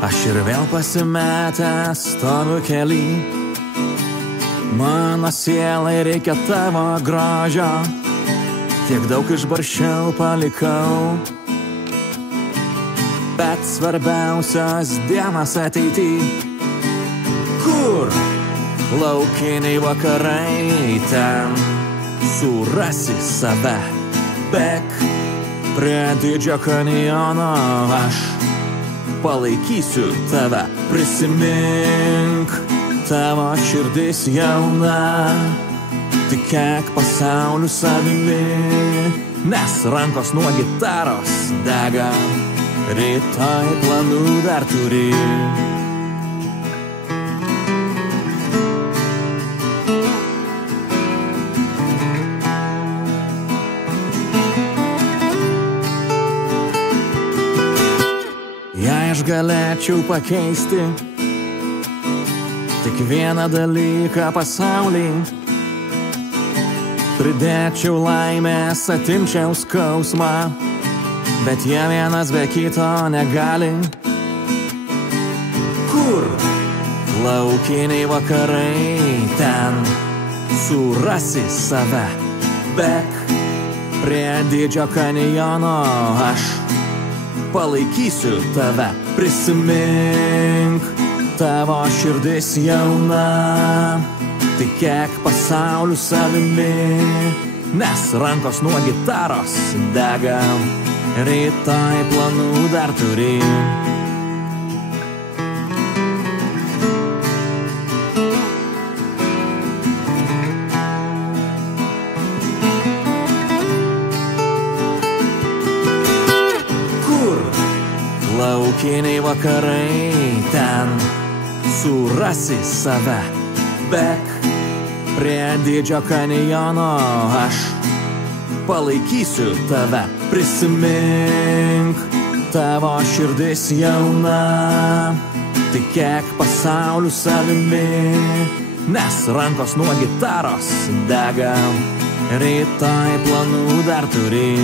Aš ir vėl pasimetęs stoviu kely. Mano sielai reikia tavo grožio, tiek daug išbarščiau palikau. Bet svarbiausios dienos ateity, kur laukiniai vakarai, ten surasi save. Bėk prie didžio kanjono, aš palaikysiu tave. Prisimink, tavo širdis jauna, tikėk pasauliu savimi, nes rankos nuo gitaros dega, rytoj planų dar turi. Jei aš galėčiau pakeisti tik vieną dalyką pasaulį, pridėčiau laimės, atimčiau skausmą, bet jie vienas be kito negali. Kur laukiniai vakarai, ten surasi save. Bėk prie didžio kanjono, aš palaikysiu tave. Prisimink, tavo širdis jauna, tikėk pasauliu savimi, nes rankos nuo gitaros dega, rytoj planų dar turi. Laukiniai vakarai, ten surasi save. Bėk prie didžio kanjono, aš palaikysiu tave. Prisimink, tavo širdis jauna, tikėk pasauliu savimi, nes rankos nuo gitaros dega, rytoj planų dar turi.